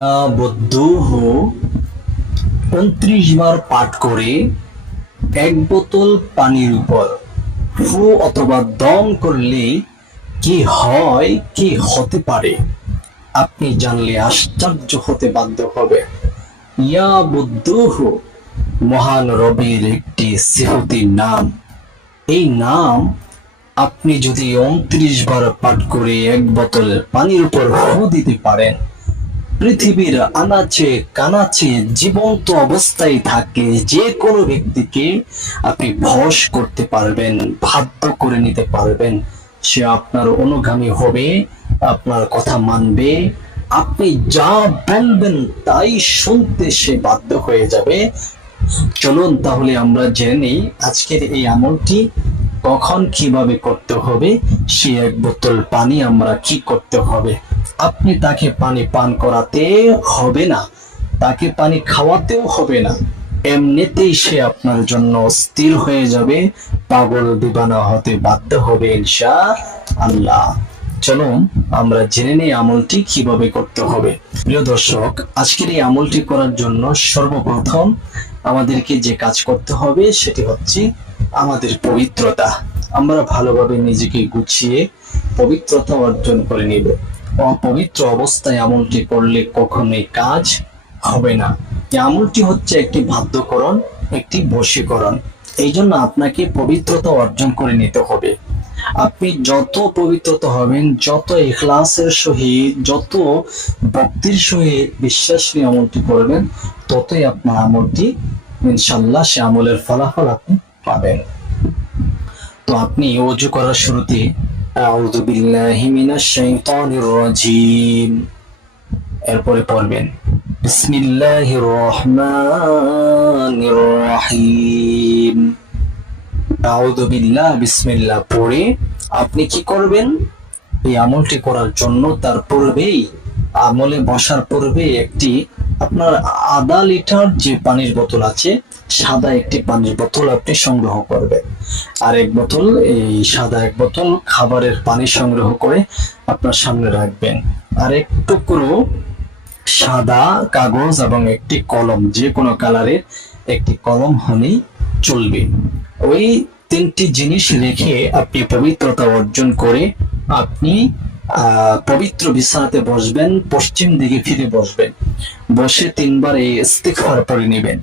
বদ্যুহু 29 বার পাঠ করে এক বোতল পানির উপর ফু অথবা দম করলে কি হয়, কি হতে পারে আপনি জানলে আশ্চর্য হতে বাধ্য হবে। ইয়া বদ্যুহু মহান রবের একটি সিফতি নাম। এই নাম আপনি যদি 29 বার পাঠ করে এক বোতল পানির উপর ফু দিতে পারেন, পৃথিবীর আনাচে কানাচে জীবন্ত অবস্থায় থাকে যে কোনো ব্যক্তিকে আপনি বশ করতে পারবেন, বাধ্য করে নিতে পারবেন। সে আপনার অনুগামী হবে, আপনার কথা মানবে, আপনি যা বলবেন তাই শুনতে সে বাধ্য হয়ে যাবে। চলুন তাহলে আমরা জেনে নিই আজকের এই আমলটি কখন কিভাবে করতে হবে। সে এক বোতল পানি আমরা কি করতে হবে। আপনি তাকে পানি পান করাতে হবে না, তাকে পানি খাওয়াতেও হবে না, এমনিতেই সে আপনার জন্য স্থির হয়ে যাবে, পাগল দিবানা হতে বাধ্য হবে ইনশাআল্লাহ। চলুন আমরা জেনে নিই আমলটি কিভাবে করতে হবে। প্রিয় দর্শক, আজকের এই আমলটি করার জন্য সর্বপ্রথম আমাদেরকে যে কাজ করতে হবে সেটি হচ্ছে আমাদের পবিত্রতা। আমরা ভালোভাবে নিজেকে গুছিয়ে পবিত্রতা অর্জন করে নিব। অপবিত্র অবস্থায় আমলটি করলে কখনোই কাজ হবে না। এই আমলটি হচ্ছে একটি বাধ্যকরণ, একটি বশীকরণ। এই জন্য আপনাকে পবিত্রতা অর্জন করে নিতে হবে। আপনি যত পবিত্রতা হবেন, যত ইখলাসের সহিত, যত ভক্তির সহিত বিশ্বাস নিয়ে আমলটি করবেন, ততই আপনার আমলটি ইনশাআল্লাহ সে আমলের ফলাফল আপনি পাবেন। তো আপনি ওযু করার শুরুতে আউযু বিল্লাহি মিনাশ শাইতানির রাজীম এরপরে পড়বেন বিসমিল্লাহির রহমানির রহিম। আউযু বিল্লাহ বিসমিল্লাহ পড়ে আপনি কি করবেন, এই আমলটি করার জন্য তার পূর্বেই, আমলে বসার পূর্বে একটি আপনার আধা লিটার যে পানির বোতল আছে, সাদা একটি পানির বোতল আপনি সংগ্রহ করবেন। আর এক বোতল, এই সাদা এক বোতল খাবারের পানি সংগ্রহ করে আপনার সামনে রাখবেন। আর এক টুকরো সাদা কাগজ এবং একটি কলম, যে কোনো কালারের একটি কলম হলেই চলবে। ওই তিনটি জিনিস রেখে আপনি পবিত্রতা অর্জন করে আপনি পবিত্র বিছানাতে বসবেন, পশ্চিম দিকে ফিরে বসবেন। বসে 3 বার এই ইস্তিগফার পড়ে নেবেন।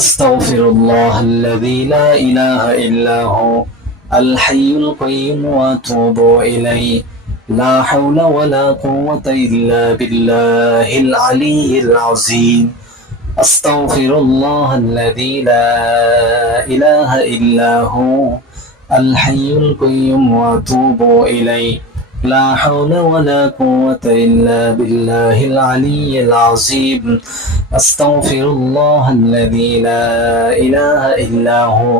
আস্তাগফিরুল্লাহাল্লাযী লা ইলাহা ইল্লা হু আল হাইয়ুল কাইয়্যুম ওয়া আতুবু ইলাইহি লা হাওলা ওয়ালা কুওয়াতা ইল্লা বিল্লাহিল আলিয়্যিল আযীম। আস্তাগফিরুল্লাহাল্লাযী লা ইলাহা ইল্লা হু আল হাইয়ুল কাইয়্যুম ওয়া আতুবু ইলাইহি لا حول ولا قوة إلا بالله العلي العظيم. أستغفر الله الذي لا إله إلا هو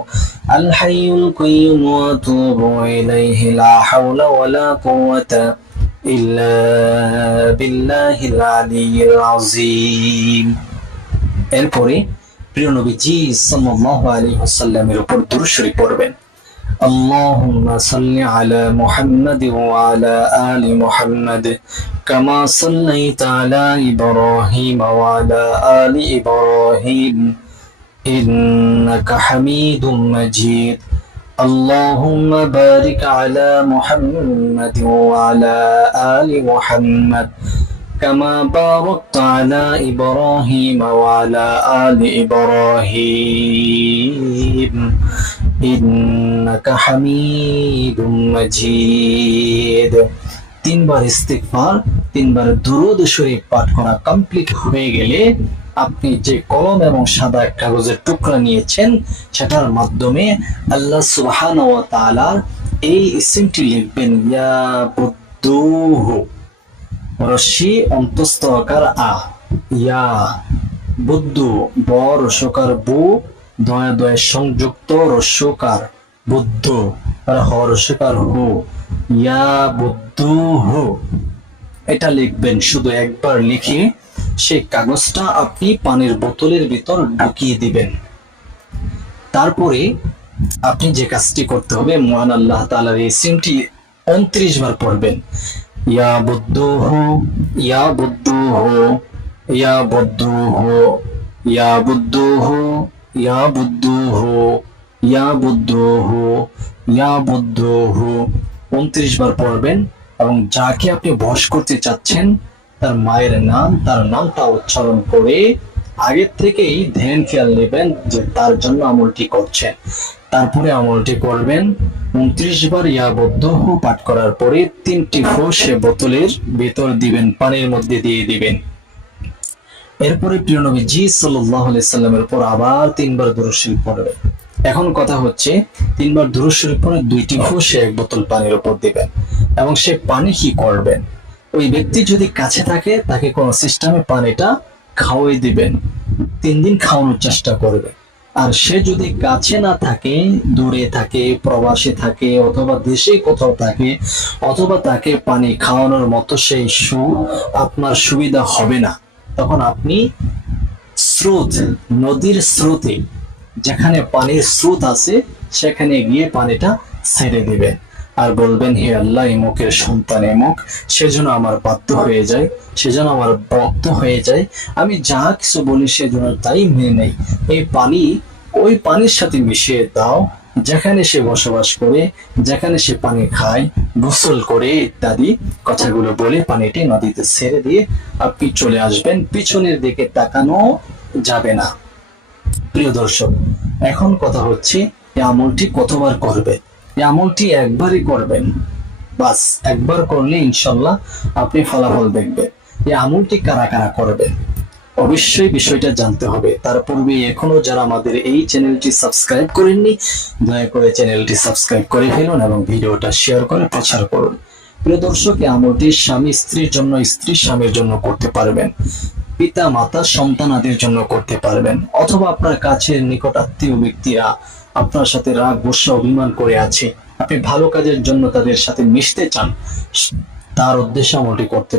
الحي القيوم وأتوب إليه لا حول ولا قوة إلا بالله العلي العظيم. এরপরে প্রিয় নবীজি সাল্লাল্লাহু আলাইহি ওয়াসাল্লামের উপর দুরূদ শরীফ পড়বেন। اللهم صل على محمد وعلى آل محمد كما صليت على إبراهيم وعلى آل إبراهيم إنك حميد مجيد. اللهم بارك على محمد وعلى آل محمد كما باركت على إبراهيم وعلى آل إبراهيم إنك حميد مجيد. 3 বার ইস্তিগফার, 3 বার দুরূদ শরীফ পাঠ করা কমপ্লিট হয়ে গেলে আপনি যে কলম এবং সাদা কাগজের টুকরা নিয়েছেন সেটার মাধ্যমে আল্লাহ সুবহানাহু ওয়া তাআলার এই ইসমটি লিখবেন। ইয়া বুদ্দুহু, রস্যি অন্তস্থ আকার আ, ইয়া বুদ্দু, ব রস্যকার বু, দয়া দয়া সংযুক্ত রস্যকার বুদ্ধ, আর হ রস্যকার হু, ইয়া বুদ্দুহু। এটা লিখবেন। শুধু একবার লিখে সেই কাগজটা আপনি পানির বোতলের ভিতর ঢুকিয়ে দিবেন। তারপরে আপনি যে কাজটি করতে হবে, মহান আল্লাহ তাআলার এই ইসমটি 29 বার পড়বেন। ইয়া বুদ্দুহু, ইয়া বুদ্দুহু, ইয়াবুদ্দুহু ইয়াবুদ্দুহু ইয়াবুদ্দুহু ইয়াবুদ্দুহু ইয়াবুদ্দুহু 29 বার পড়বেন এবং যাকে আপনি বশ করতে চাচ্ছেন তার মায়ের নাম, তার নামটা উচ্চারণ করে আগের থেকেই ধ্যান খেয়াল নেবেন যে তার জন্য আমলটি করছেন। তারপরে আমলটি করবেন। 29 বার ইয়াবুদ্দুহু পাঠ করার পরে 3টি ফু সে বোতলের ভেতর দিবেন, পানির মধ্যে দিয়ে দিবেন। এরপরে প্রিয় নবীজি সাল্লাল্লাহু আলাইহি সাল্লামের উপর আবার 3 বার দুরূদ শরীফ পড়বেন। এখন কথা হচ্ছে 3 বার দুরূদ শরীফ পড়ে 2টি ফু সে 1 বোতল পানির উপর দিবেন এবং সে পানি কি করবেন, ওই ব্যক্তি যদি কাছে থাকে তাকে কোন সিস্টেমে পানিটা খাওয়াই দিবেন, 3 দিন খাওয়ানোর চেষ্টা করবে। আর সে যদি কাছে না থাকে, দূরে থাকে, প্রবাসে থাকে অথবা দেশে কোথাও থাকে, অথবা তাকে পানি খাওয়ানোর মতো সেই আপনার সুবিধা হবে না, তখন আপনি স্রোত, নদীর স্রোতে যেখানে পানির স্রোত আছে সেখানে গিয়ে পানিটা ছেড়ে দিবেন আর বলবেন, হে আল্লাহ, এমুকের সন্তান এমুক, সেজন্য আমার বাধ্য হয়ে যায়, সেজন্য আমার ভক্ত হয়ে যায়, আমি যা কিছু বলি সেজন্য তাই মেনে নেই। এই পানি ওই পানির সাথে মিশিয়ে দাও যেখানে সে বসবাস করে, যেখানে সে পানি খায়, গোসল করে ইত্যাদি কথাগুলো বলে পানিটি নদীতে ছেড়ে দিয়ে আপনি চলে আসবেন। পিছনের দিকে তাকানো যাবে না। প্রিয় দর্শক, এখন কথা হচ্ছে এই আমলটি কতবার করবে। এই আমলটি একবারই করবেন, বাস একবার করলে ইনশাল্লাহ আপনি ফলাফল দেখবেন। এই আমলটি কারা কারা করবে অবশ্যই বিষয়টা জানতে হবে। তার পূর্বে এখনো যারা আমাদের এই চ্যানেলটি সাবস্ক্রাইব করেননি, দয়া করে চ্যানেলটি সাবস্ক্রাইব করে ফেলুন এবং ভিডিওটা শেয়ার করে প্রচার করুন। প্রিয় দর্শক, এই আমলটি স্বামী স্ত্রীর জন্য, স্ত্রী স্বামীর জন্য করতে পারবেন, পিতা মাতা সন্তানাদের জন্য করতে পারবেন, অথবা আপনার কাছের নিকট আত্মীয় ব্যক্তিরা আপনার সাথে রাগ, গোসা, অভিমান করে আছে, আপনি ভালো কাজের জন্য তাদের সাথে মিশতে চান, তার উদ্দেশ্যে আমলটি করতে